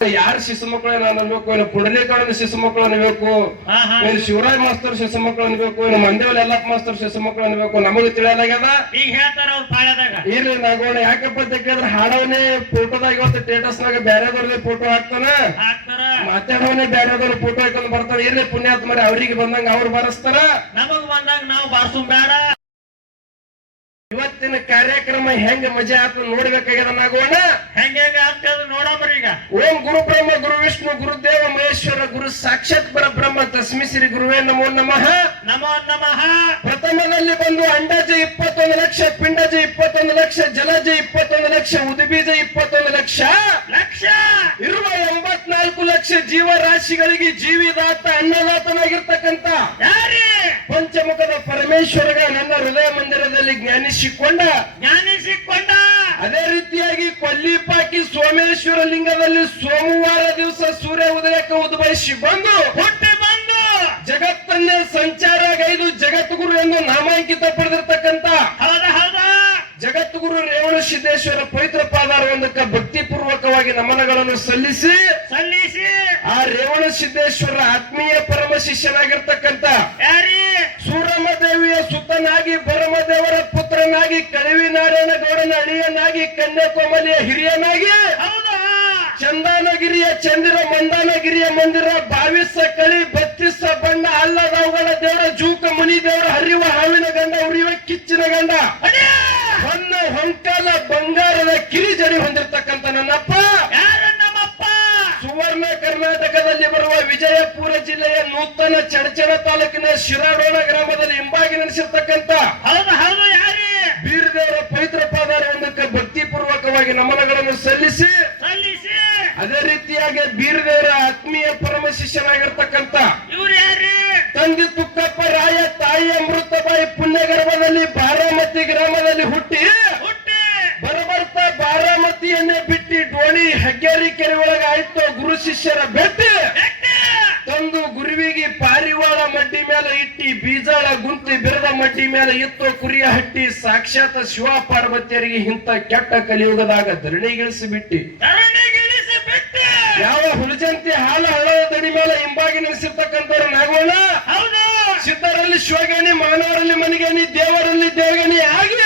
ಯಾರ ಶಿಶು ಮಕ್ಕಳನ್ನ ಅನ್ಬೇಕು? ಏನು ಪುಂಡಲೀಕರಣ ಶಿಶು ಮಕ್ಕಳು ಅನ್ಬೇಕು? ಏನು ಶಿವರಾಜ್ ಮಾಸ್ತರ್ ಶಿಶು ಮಕ್ಕಳು ಅನ್ಬೇಕು? ಏನು ಮಂದೇವ್ ಎಲ್ಲಪ್ಪ ಮಾಸ್ತರ್ ಶಿಶು ಮಕ್ಕಳು ಅನ್ಬೇಕು? ನಮಗೆ ತಿಳಿಯಲಾಗ್ಯದ? ಈಗ ಹೇಳ್ತಾರ ಅವ್ರ ಪಾಳ್ಯದಾಗ. ಇರ್ಲಿ ನಾಗೋಣ ಯಾಕಪ್ಪ ಅಂತ ಕೇಳಿದ್ರೆ ಹಾಡವನೇ ಫೋಟೋದಾಗ ಇವತ್ತು ಸ್ಟೇಟಸ್ ನಾಗ ಬೇರೆದವ್ರದೇ ಫೋಟೋ ಹಾಕ್ತಾನ? ಹಾಕ್ತಾರ. ಮಾತಾಡವನೇ ಬೇರೆದವ್ರ ಫೋಟೋ ಹಾಕೊಂಡು ಬರ್ತಾರ ಇರ್ಲಿ ಪುಣ್ಯಾತ್ಮರಿ ಅವ್ರಿಗೆ ಬಂದಂಗ ಅವ್ರು ಬರಸ್ತಾರ? ನಮಗ್ ಬಂದಾಗ ನಾವು ಬಾರ್ಸು ಬೇಡ. ಇವತ್ತಿನ ಕಾರ್ಯಕ್ರಮ ಹೆಂಗ್ ಮಜಾ ಆತ ನೋಡ್ಬೇಕಾಗ್ಯದ ನಾಗೋಣ ಹೆಂಗ ಹೆಂಗ ಆಗ್ತದ ನೋಡಮ್ರಿ ಈಗ. ಓಂ ಗುರು ಬ್ರಹ್ಮ ಗುರು ವಿಷ್ಣು ಗುರುದೇವ ಮಹೇಶ್ವರ ಗುರು ಸಾಕ್ಷಾತ್ ಪರ ಬ್ರಹ್ಮ ತಸ್ಮಿ ಶ್ರೀ ಗುರುವೇ ನಮೋ ನಮಃ. ನಮೋ ನಮಃ. ಪ್ರಥಮದಲ್ಲಿ ಬಂದು ಅಂಡಾಜ ಇಪ್ಪತ್ತೊಂದು ಲಕ್ಷ ಪಿಂಡಜ ಇಪ್ಪತ್ತೊಂದು ಲಕ್ಷ ಜಲಜ ಇಪ್ಪತ್ತೊಂದು ಲಕ್ಷ ಉದ್ಬೀಜ ಇಪ್ಪತ್ತೊಂದು ಲಕ್ಷ. ಲಕ್ಷ. ಇರುವ ಎಂಬತ್ನಾಲ್ಕು ಲಕ್ಷ ಜೀವರಾಶಿಗಳಿಗೆ ಜೀವಿದಾತ ಅನ್ನದಾತನಾಗಿರ್ತಕ್ಕಂತ ಯಾರಿ? ಪಂಚಮುಖದ ಪರಮೇಶ್ವರಗ ನನ್ನ ಹೃದಯ ಮಂದಿರದಲ್ಲಿ ಜ್ಞಾನಿಸಿಕೊಂಡ ಜ್ಞಾನಿಸಿಕೊಂಡ ಅದೇ ರೀತಿಯಾಗಿ ಕೊಲ್ಲಿಪಾಕಿ ಸೋಮೇಶ್ವರ ಲಿಂಗದಲ್ಲಿ ಸೋಮವಾರ ದಿವಸ ಸೂರ್ಯ ಉದಯಕ್ಕೆ ಉದ್ಭವಿಸಿ ಬಂದು ಹುಟ್ಟಿ ಬಂದು ಜಗತ್ತನ್ನೇ ಸಂಚಾರಗೈದು ಜಗದ್ಗುರು ಎಂದು ನಾಮಾಂಕಿತ ಪಡೆದಿರ್ತಕ್ಕಂಥ ಜಗದ್ಗುರು ರೇವಣ ಸಿದ್ದೇಶ್ವರ ಪವಿತ್ರ ಪಾದಾರವೊಂದಕ್ಕೆ ಭಕ್ತಿ ಪೂರ್ವಕವಾಗಿ ನಮನಗಳನ್ನು ಸಲ್ಲಿಸಿ ಸಲ್ಲಿಸಿ. ಆ ರೇವಣ ಸಿದ್ದೇಶ್ವರ ಆತ್ಮೀಯ ಪರಮ ಶಿಷ್ಯನಾಗಿರ್ತಕ್ಕಂತ ಯಾರಿ? ಸೂರಮ್ಮ ದೇವಿಯ ಸುತ್ತನಾಗಿ ಬರಮದೇವರ ಪುತ್ರನಾಗಿ ಕಳವಿ ನಾರಾಯಣ ಗೌಡನ ಅಳಿಯನಾಗಿ ಕನ್ಯಾಕುಮಾರಿಯ ಹಿರಿಯನಾಗಿ ಚಂದನಗಿರಿಯ ಚಂದಿರ ಮಂದಾನಗಿರಿಯ ಮಂದಿರ ಬಾವಿಸ ಜಿಲ್ಲೆಯ ಚಡಚಡ ಚಡಚಣ ತಾಲೂಕಿನ ಶಿರಾಡೋಣ ಗ್ರಾಮದಲ್ಲಿ ಹಿಂಬಾಗಿ ನಡೆಸಿರ್ತಕ್ಕಂತ ಹೌದು ಹೌದು ಯಾರಿ? ಬೀರದೇವರ ಪವಿತ್ರ ಪಾದಾರವೊಂದಕ್ಕೆ ಭಕ್ತಿ ಪೂರ್ವಕವಾಗಿ ನಮನಗಳನ್ನು ಸಲ್ಲಿಸಿ ಸಲ್ಲಿಸಿ. ಅದೇ ರೀತಿಯಾಗಿ ಬೀರದೇವರ ಆತ್ಮೀಯ ಪರಮ ಶಿಷ್ಯನಾಗಿರ್ತಕ್ಕಂತ ಇವ್ರು ಯಾರಿ? ತಂದೆ ತುಕ್ಕಪ್ಪ ರಾಯ ತಾಯಿ ಅಮೃತಬಾಯಿ ಪುಣ್ಯಗರ್ಭದಲ್ಲಿ ಬಾರಾಮತಿ ಗ್ರಾಮದಲ್ಲಿ ಹುಟ್ಟಿ ಹುಟ್ಟಿ. ಬರಬರ್ತಾ ಬಾರಾಮತಿಯನ್ನೇ ಬಿಟ್ಟಿ ಡೋಣಿ ಹೆಗ್ಗೇರಿ ಕೆರೆ ಒಳಗೆ ಆಯ್ತು ಗುರು ಶಿಷ್ಯರ ಭೇಟಿ. ಮಡ್ಡಿ ಮೇಲೆ ಇಟ್ಟಿ ಬೀಜಾಳ ಗುಂತಿ ಬಿರದ ಮಡ್ಡಿ ಮೇಲೆ ಇತ್ತು ಕುರಿಯ ಹಟ್ಟಿ ಸಾಕ್ಷಾತ್ ಶಿವ ಪಾರ್ವತಿಯರಿಗೆ ಇಂಥ ಕೆಟ್ಟ ಕಲಿಯುಗದಾಗ ಧರಣಿಗಿಳಿಸಿ ಬಿಟ್ಟಿ ಯಾವ ಹುಲಜಂತಿ ಹಾಲು ಹಳದ ದಣಿ ಮೇಲೆ ಹಿಂಬಾಗಿ ನಿಲ್ಲಿಸಿರ್ತಕ್ಕಂಥವ್ರು ನಾಗೋಣ ಸಿದ್ಧರಲ್ಲಿ ಶಿವಗಣಿ ಮಾನವರಲ್ಲಿ ಮನಿಗಣಿ ದೇವರಲ್ಲಿ ದೇವಗಣಿ ಆಗಿ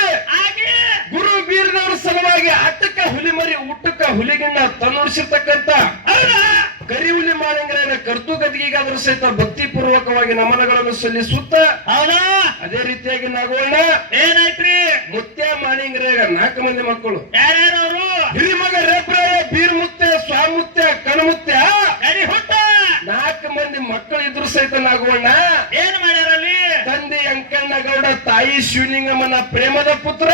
ಗುರು ಬೀರದವರ ಸಲುವಾಗಿ ಆಟಕ್ಕ ಹುಲಿಮರಿ ಊಟಕ್ಕ ಹುಲಿಗಿಣ್ಣ ತನ್ನುಡಿಸಿರ್ತಕ್ಕಂಥ ಹೌದಾ ಕರಿ ಕರ್ತು ಗದಿಗಿಗಾದ್ರೂ ಕರ್ತೂ ಗದಿಗೆಗಾದ್ರೂ ಸಹಿತ ಭಕ್ತಿ ಪೂರ್ವಕವಾಗಿ ನಮನಗಳನ್ನು ಸಲ್ಲಿಸುತ್ತ ಅದೇ ರೀತಿಯಾಗಿ ನಾಗೋಣ ಏನಾಯ್ತ್ರಿ? ಮುತ್ಯ ಮಾಲಿಂಗರ ನಾಲ್ಕು ಮಂದಿ ಮಕ್ಕಳು. ಯಾರ್ಯಾರು ಹಿರಿಮಗ ರೇಪ್ರ ಬೀರ್ ಮುತ್ಯ ಸ್ವಾಮುತ್ಯ ಕಣಮುತ್ಯ. ಹುಟ್ಟ. ನಾಲ್ಕು ಮಂದಿ ಮಕ್ಕಳು ಇದ್ರು ಸಹಿತ ನಾಗೋಣ ಏನ್ ಮಾಡ್ಯಾರಲ್ಲಿ? ತಂದೆ ಅಂಕಣ್ಣ ಗೌಡ ತಾಯಿ ಶಿವಲಿಂಗಮ್ಮನ ಪ್ರೇಮದ ಪುತ್ರ.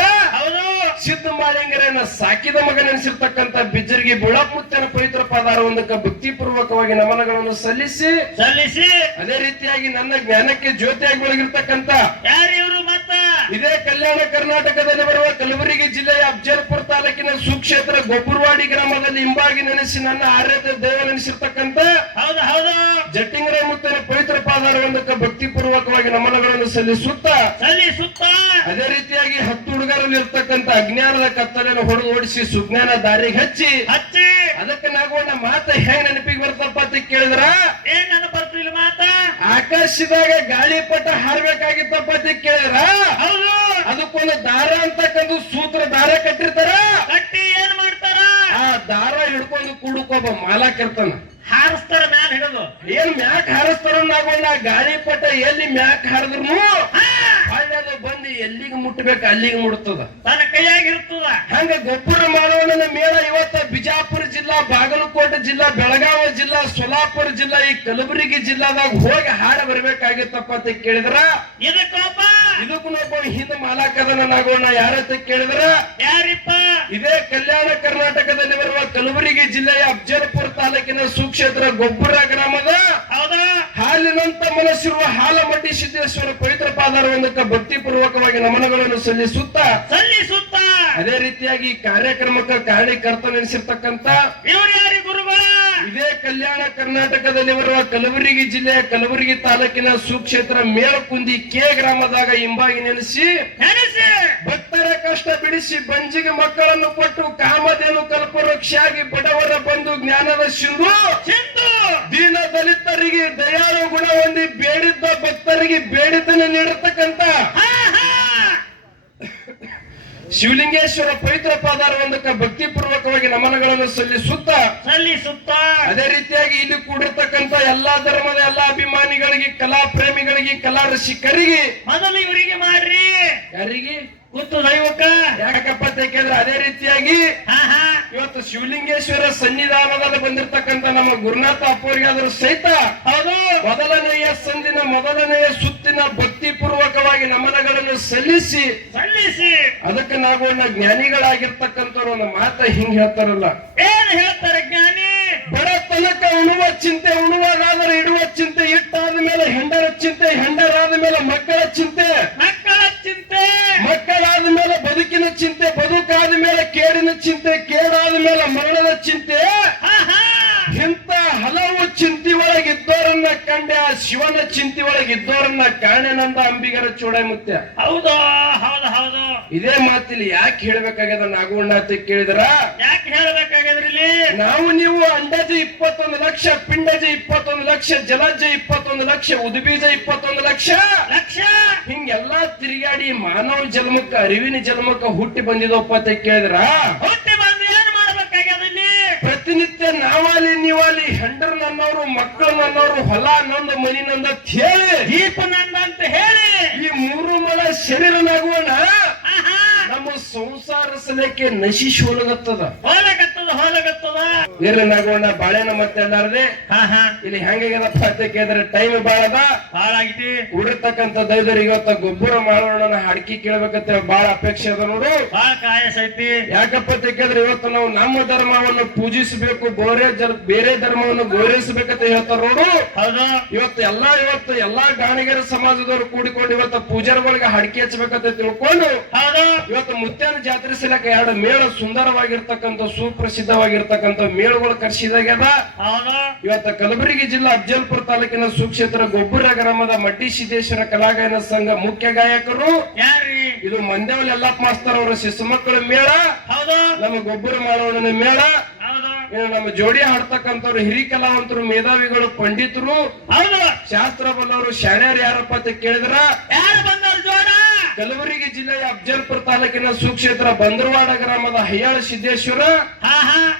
ಸಿದ್ಧ ಮಾಲಿಂಗರನ್ನ ಸಾಕಿದ ಮಗನೆನಿಸಿರ್ತಕ್ಕಂಥ ಬಿಜ್ಜರಿಗೆ ಮುತ್ತನ ಪವಿತ್ರ ಪಾದಾರ ಒಂದಕ್ಕೆ ಭಕ್ತಿ ಪೂರ್ವಕವಾಗಿ ನಮನಗಳನ್ನು ಸಲ್ಲಿಸಿ ಸಲ್ಲಿಸಿ. ಅದೇ ರೀತಿಯಾಗಿ ನನ್ನ ಜ್ಞಾನಕ್ಕೆ ಜ್ಯೋತಿಯಾಗಿ ಒಳಗಿರ್ತಕ್ಕಂಥ ಯಾರು ಇವರು ಇದೇ ಕಲ್ಯಾಣ ಕರ್ನಾಟಕದಲ್ಲಿ ಬರುವ ಕಲಬುರಗಿ ಜಿಲ್ಲೆಯ ಅಫ್ಜಲ್ಪುರ ತಾಲೂಕಿನ ಸುಕ್ಷೇತ್ರ ಗೊಬ್ಬರವಾಡಿ ಗ್ರಾಮದಲ್ಲಿ ಹಿಂಬಾಗಿ ನೆನೆಸಿ ನನ್ನ ಆರ್ಯತೆ ದೇವ ನೆನೆಸಿರ್ತಕ್ಕಂಥ ಹೌದು ಜಟ್ಟಿಂಗರ ಮುತ್ತನ ಪವಿತ್ರ ಪಾದಾರ ಒಂದಕ್ಕೆ ಭಕ್ತಿ ಪೂರ್ವಕವಾಗಿ ನಮನಗಳನ್ನು ಸಲ್ಲಿಸುತ್ತಾ ಸಲ್ಲಿಸುತ್ತ. ಅದೇ ರೀತಿಯಾಗಿ ಹತ್ತು ಹುಡುಗರಲ್ಲಿ ಇರ್ತಕ್ಕಂಥ ಅಜ್ಞಾನದ ಕತ್ತಲೆಯನ್ನು ಹೊಡೆದು ಓಡಿಸಿ ಸುಜ್ಞಾನ ದಾರಿಗೆ ಹಚ್ಚಿ ಹಚ್ಚಿ. ಅದಕ್ಕೆ ನಾಗೋಣ ಮಾತ ಹೆಂಗ್ ನೆನಪಿಗೆ ಬರ್ತಪ್ಪ ಅಂತ ಕೇಳಿದ್ರ? ಏನ್ ಬರ್ತಿಲ್ಲ ಮಾತ? ಆಕಾಶದಾಗ ಗಾಳಿಪಟ ಹಾರ್ಬೇಕಾಗಿತ್ತಪ್ಪ ಅಂತ ಕೇಳಿದ್ರ? ದಾರ ಅಂತಕ್ಕಂಥ ಸೂತ್ರ ದಾರ ಕಟ್ಟಿರ್ತಾರ? ಕಟ್ಟಿ ಏನ್ ಮಾಡ್ತಾರ? ಆ ದಾರ ಹಿಡ್ಕೊಂಡು ಕೂಡಕ್ಕೊಬ್ಬ ಮಾಲಾಕ್ ಇರ್ತಾನ. ಹಾರಿಸ್ತಾರ ಮ್ಯಾಲ ಹಿಡಿದು. ಏನ್ ಮ್ಯಾಕ್ ಹಾರಿಸ್ತಾರ ಗಾಳಿ ಪಟ್ಟ ಎಲ್ಲಿ ಮ್ಯಾಕ್ ಹಾರಿದ್ರು ಹಾ, ಅದು ಬಂದು ಎಲ್ಲಿಗೆ ಮುಟ್ಬೇಕು ಅಲ್ಲಿಗೆ ಮುಟ್ತದ. ತನ್ನ ಕೈಯಾಗಿರ್ತದ ಹಂಗ ಗೊಬ್ಬರ ಮಾಡೋಣ ಮೇಳ ಇವತ್ತ ಬಿಜಾಪುರ ಜಿಲ್ಲಾ ಬಾಗಲಕೋಟೆ ಜಿಲ್ಲಾ ಬೆಳಗಾವಿ ಜಿಲ್ಲಾ ಸೋಲಾಪುರ ಜಿಲ್ಲಾ ಈ ಕಲಬುರಗಿ ಜಿಲ್ಲಾದಾಗ ಹೋಗಿ ಹಾಡ ಬರ್ಬೇಕಾಗಿತ್ತಪ್ಪ ಅಂತ ಕೇಳಿದ್ರ? ಇದಕ್ಕೊಬ್ಬ ಇದಕ್ಕೂ ಒಬ್ಬ ಹಿಂದ ಮಾಲಾಕದನ ನಾಗೋಣ ಯಾರತ್ತ ಕೇಳಿದ್ರ? ಯಾರಿಪ್ಪ? ಇದೇ ಕಲ್ಯಾಣ ಕರ್ನಾಟಕದಲ್ಲಿ ಬರುವ ಕಲಬುರಗಿ ಜಿಲ್ಲೆಯ ಅಫ್ಜಲ್ಪುರ ತಾಲೂಕಿನ ಸುಕ್ಷೇತ್ರ ಗೊಬ್ಬರ ಗ್ರಾಮದ ಹೌದಾ? ಹಾಲಿನಂತ ಮನಸ್ಸಿರುವ ಹಾಲಮಟ್ಟಿ ಸಿದ್ದೇಶ್ವರ ಪವಿತ್ರ ಪಾದಾರವೊಂದಕ್ಕೆ ಭಕ್ತಿ ಪೂರ್ವಕವಾಗಿ ನಮನಗಳನ್ನು ಸಲ್ಲಿಸುತ್ತಾ ಸಲ್ಲಿಸುತ್ತ? ಅದೇ ರೀತಿಯಾಗಿ ಕಾರ್ಯಕ್ರಮಕ್ಕೆ ಕಾರ್ಯಕರ್ತ ನೆನೆಸಿರ್ತಕ್ಕಂಥ ಇದೇ ಕಲ್ಯಾಣ ಕರ್ನಾಟಕದಲ್ಲಿ ಬರುವ ಕಲಬುರಗಿ ಜಿಲ್ಲೆ ಕಲಬುರಗಿ ತಾಲೂಕಿನ ಸುಕ್ಷೇತ್ರ ಮೇಲಕುಂದಿ ಕೆ ಗ್ರಾಮದಾಗ ಹಿಂಬಾಗಿ ನೆನೆಸಿ ನೆನೆಸಿ! ಭಕ್ತರ ಕಷ್ಟ ಬಿಡಿಸಿ ಬಂಜಿಗೆ ಮಕ್ಕಳನ್ನು ಕೊಟ್ಟು ಕಾಮಧೇನು ಕಲ್ಪವೃಕ್ಷಿಯಾಗಿ ಬಡವರ ಬಂದು ಜ್ಞಾನದ ಸಿಂಧು! ದೀನ ದಲಿತರಿಗೆ ದಯಾಳು ಗುಣ ಹೊಂದಿ ಬೇಡಿದ್ದ ಭಕ್ತರಿಗೆ ಬೇಡಿದ್ದನ್ನು ನೀಡತಕ್ಕಂತ ಶಿವಲಿಂಗೇಶ್ವರ ಪವಿತ್ರ ಪಾದಾರವೊಂದಕ್ಕೆ ಭಕ್ತಿ ಪೂರ್ವಕವಾಗಿ ನಮನಗಳನ್ನು ಸಲ್ಲಿಸುತ್ತಾ ಸಲ್ಲಿಸುತ್ತ ಅದೇ ರೀತಿಯಾಗಿ ಇಲ್ಲಿ ಕೂಡಿರ್ತಕ್ಕಂಥ ಎಲ್ಲಾ ಧರ್ಮದ ಎಲ್ಲಾ ಅಭಿಮಾನಿಗಳಿಗೆ ಕಲಾ ಪ್ರೇಮಿಗಳಿಗೆ ಕಲಾ ರಸಿಕರಿಗೆ ಮೊದಲು ಇವರಿಗೆ ಮಾಡ್ರಿ ಯಾರಿಗೆ? ಕುತ್ತು ದೈವಕ ಯಾಕಪ್ಪ ಅಂತ ಕೇಳಿದ್ರೆ ಅದೇ ರೀತಿಯಾಗಿ ಹಾ ಹಾ. ಇವತ್ತು ಶಿವಲಿಂಗೇಶ್ವರ ಸನ್ನಿಧಾನದಲ್ಲಿ ಬಂದಿರತಕ್ಕಂತ ನಮ್ಮ ಗುರುನಾಥ ಅಪ್ಪವರಿಗಾದರೂ ಸಹಿತ ಹೌದು. ಮೊದಲನೆಯ ಸಂದಿನ ಮೊದಲನೆಯ ಸುತ್ತಿನ ಭಕ್ತಿ ಪೂರ್ವಕವಾಗಿ ನಮನಗಳನ್ನು ಸಲ್ಲಿಸಿ ಸಲ್ಲಿಸಿ. ಅದಕ್ಕೆ ನಾವು ಒಂದು ಜ್ಞಾನಿಗಳಾಗಿರ್ತಕ್ಕಂಥವ್ರು ಒಂದು ಮಾತ ಹಿಂಗ್ ಹೇಳ್ತಾರಲ್ಲ. ಏನ್ ಹೇಳ್ತಾರೆ ಜ್ಞಾನಿ? ಬಡತನಕ ಉಣುವ ಚಿಂತೆ ಉಣುವಾಗಾದ್ರೆ ಇಡುವ ಚಿಂತೆ ಇಟ್ಟಾದ ಮೇಲೆ ಹೆಂಡರ ಚಿಂತೆ ಹೆಂಡರಾದ ಮೇಲೆ ಮಕ್ಕಳ ಚಿಂತೆ. ಮಕ್ಕಳ ಚಿಂತೆ. ಮಕ್ಕಳಾದ ಮೇಲೆ ಬದುಕಿನ ಚಿಂತೆ ಬದುಕಾದ ಮೇಲೆ ಕೇಡಿನ ಚಿಂತೆ ಕೇಡಾದ ಮೇಲೆ ಮರಣದ ಚಿಂತೆ. ಇಂತ ಹಲವು ಚಿಂತಿ ಒಳಗಿದ್ದವರನ್ನ ಕಂಡೆ ಆ ಶಿವನ ಚಿಂತಿ ಕಾಣೆ ನಂದ ಅಂಬಿಗರ ಚೂಡೆ ಮುತ್ತೆ ಹೌದಾ? ಹೌದು ಹೌದು. ಇದೇ ಮಾತಿಲಿ ಯಾಕೆ ಹೇಳ್ಬೇಕಾಗ್ಯದ ನಾಗವಣ್ಣ ಅಂತ ಕೇಳಿದ್ರ? ಯಾಕೆ ಹೇಳ್ಬೇಕಾಗ್ಯದ್ರಲ್ಲಿ ನಾವು ನೀವು ಅಂಡಜ ಇಪ್ಪತ್ತೊಂದು ಲಕ್ಷ ಪಿಂಡಜ ಇಪ್ಪತ್ತೊಂದು ಲಕ್ಷ ಜಲಜ ಇಪ್ಪತ್ತೊಂದು ಲಕ್ಷ ಉದ್ಬೀಜ ಇಪ್ಪತ್ತೊಂದು ಲಕ್ಷ? ಲಕ್ಷ? ಹಿಂಗೆಲ್ಲಾ ತಿರುಗಾಡಿ ಮಾನವ ಜನ್ಮಕ್ಕ ಅರಿವಿನ ಜನ್ಮಕ್ಕ ಹುಟ್ಟಿ ಬಂದಿದೋಪ್ಪ ಅಂತ ಕೇಳಿದ್ರ? ಹುಟ್ಟಿ ಬಂದು ಏನ್ ಮಾಡ್ಬೇಕಾಗ್ಯದ ಇಲ್ಲಿ? ಪ್ರತಿನಿತ್ಯ ನಾವಾಲಿ ನೀವಾಲಿ ಹೆಂಡರ್ ನನ್ನವರು ಮಕ್ಕಳು ನನ್ನವರು ಹೊಲ ನಂದ ಮನಿ ನಂದ ಅಂತ ಹೇಳಿ ದೀಪ ನಂದಂತ ಹೇಳಿ ಈ ಮೂರು ಮಲ ಶರೀರ ನಗುವಣ ನಮ್ಮ ಸಂಸಾರ ಸಲಕ್ಕೆ ನಶಿಸಿ ಹೋಲಗತ್ತದ ಹೋಲಗತ್ತದ ಹೋಲಗತ್ತದ. ಬೇರೆ ನಗೋಣ ಬಾಳೆನ ಮತ್ತೆ ಎಲ್ಲಾರದೆ ಹಾ ಹಾ. ಇಲ್ಲಿ ಹೆಂಗಾಗ್ಯದಪ್ಪ ಅಂತ ಕೇಳಿದ್ರೆ ಟೈಮ್ ಬಾಳದ. ಹಾಳಾಗಿತಿ. ಉಡಿರ್ತಕ್ಕಂಥ ದೈವರಿಗೆ ಇವತ್ತ ಗೊಬ್ಬರ ಮಾಡೋಣ ಹಡಕಿ ಕೇಳ್ಬೇಕಂತ ಬಾಳ ಅಪೇಕ್ಷೆ ಅದ ನೋಡು. ಬಾಳ ಕಾಯಸ್ ಐತಿ. ಯಾಕಪ್ಪ ಅಂತ ಕೇಳಿದ್ರೆ ಇವತ್ತು ನಾವು ನಮ್ಮ ಧರ್ಮವನ್ನು ಪೂಜಿಸಬೇಕು ಬೇರೆ ಬೇರೆ ಧರ್ಮವನ್ನು ಗೌರವಿಸಬೇಕಂತ ಹೇಳ್ತಾರ ನೋಡು. ಇವತ್ತು ಎಲ್ಲಾ ಇವತ್ತು ಎಲ್ಲಾ ಗಾಣಿಗರ ಸಮಾಜದವರು ಕೂಡಿಕೊಂಡು ಇವತ್ತು ಪೂಜಾರಿಗಳಿಗೆ ಹಡ್ಕಿ ಹಚ್ಚಬೇಕಂತ ತಿಳ್ಕೊಂಡು ಇವತ್ತು ಮುತ್ಯಾನ ಜಾತ್ರೆ ಸಲಕ ಎರಡು ಮೇಳ ಸುಂದರವಾಗಿರ್ತಕ್ಕಂಥ ಸುಪ್ರಸಿದ್ಧವಾಗಿರ್ತಕ್ಕಂಥ ಮೇಳಗಳು ಕರ್ಸಿದಾಗ್ಯದ? ಇವತ್ತು ಕಲಬುರಗಿ ಜಿಲ್ಲಾ ಅಫಜಲ್ಪುರ ತಾಲೂಕಿನ ಸುಕ್ಷೇತ್ರ ಗೊಬ್ಬರ ಗ್ರಾಮದ ಮಡ್ಡಿ ಸಿದ್ದೇಶ್ವರ ಕಲಾಗಾಯನ ಸಂಘ ಮುಖ್ಯ ಗಾಯಕರು. ಇದು ಮಂದ್ಯಾವಲ್ ಎಲ್ಲಾ ಮಾಸ್ತರ್ ಅವರ ಶಿಶು ಮಕ್ಕಳ ಮೇಳ. ಹೌದು. ನಮ್ಮ ಗೊಬ್ಬರ ಮಾಡೋಣ ಮೇಳ. ನಮ್ಮ ಜೋಡಿ ಹಾಡ್ತಕ್ಕಂಥವ್ರು ಹಿರಿ ಕಲಾವಂತರು ಮೇಧಾವಿಗಳು ಪಂಡಿತರು. ಶಾಸ್ತ್ರ ಬಲ್ಲವರು ಶಾಣ್ಯರು ಯಾರಪ್ಪ ಅಂತ ಕೇಳಿದ್ರ? ಯಾರು ಬಂದವ್ರ? ಜೋಡ ಕಲಬುರಗಿ ಜಿಲ್ಲೆಯ ಅಫ್ಜಲ್ಪುರ ತಾಲೂಕಿನ ಸುಕ್ಷೇತ್ರ ಬಂದರವಾಡ ಗ್ರಾಮದ ಹಯ್ಯಾಳ ಸಿದ್ದೇಶ್ವರ.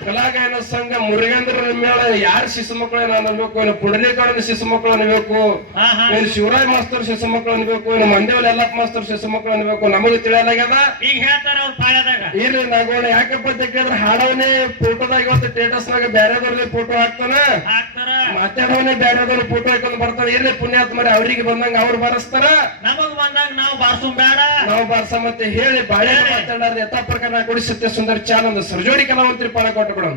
ಕಲಾಗಾಯನ ಸಂಘ ಮುರುಗೇಂದ್ರ ಮೇಳ ಯಾರ ಶಿಶು ಮಕ್ಕಳನ್ನ ಅನ್ಬೇಕು ಏನು ಪುಂಡಲೀಕರಣ ಶಿಶು ಮಕ್ಕಳು ಅನ್ಬೇಕು ಹಾ ಶಿವರಾಯ್ ಮಾಸ್ತರ್ ಶಿಶು ಮಕ್ಕಳು ಅನ್ಬೇಕು ಏನು ಮಂದೇವಲ್ ಎಲ್ಲಪ್ಪ ಮಾಸ್ತರ್ ಶಿಶು ಮಕ್ಕಳು ಅನ್ಬೇಕು ನಮಗೆ ತಿಳಿಯಲಾಗ್ಯದ? ಈಗ ಹೇಳ್ತಾರ ಇರ್ಲಿ ನಾಗೋಣ ಯಾಕಪ್ಪ ಅಂತ ಕೇಳಿದ್ರೆ ಹಾಡವನೇ ಫೋಟೋದಾಗ ಇವತ್ತು ಸ್ಟೇಟಸ್ ನಾಗ ಬ್ಯಾರೆದವ್ರಿಗೆ ಫೋಟೋ ಹಾಕ್ತಾನ? ಹಾಕ್ತಾರ. ಮಾತಾಡೋನೆ ಬ್ಯಾರೆದವ್ರ ಫೋಟೋ ಹಾಕೊಂಡು ಬರ್ತಾರೆ ಇರ್ಲಿ ಪುಣ್ಯಾತ್ಮರಿ ಅವ್ರಿಗೆ ಬಂದಂಗ ಅವ್ರು ಬರಸ್ತಾರ? ನಮಗ್ ಬಂದಾಗ ನಾವು ಬಾರ್ಸು ಬೇಡ ನಾವು ಬಾರ್ಸ ಮತ್ತೆ ಹೇಳಿ ಬಾಳೆ ಮಾತಾಡೋದು ಯಥಾ ಪ್ರಕಾರ ಕೊಡಿಸುತ್ತೆ ಸುಂದರ ಚಾನಂದ ಸರ್ಜೋಡಿ ಕಲಾವಂತರಿ ಕೊಟ್ಟು ಕೊಡೋಣ.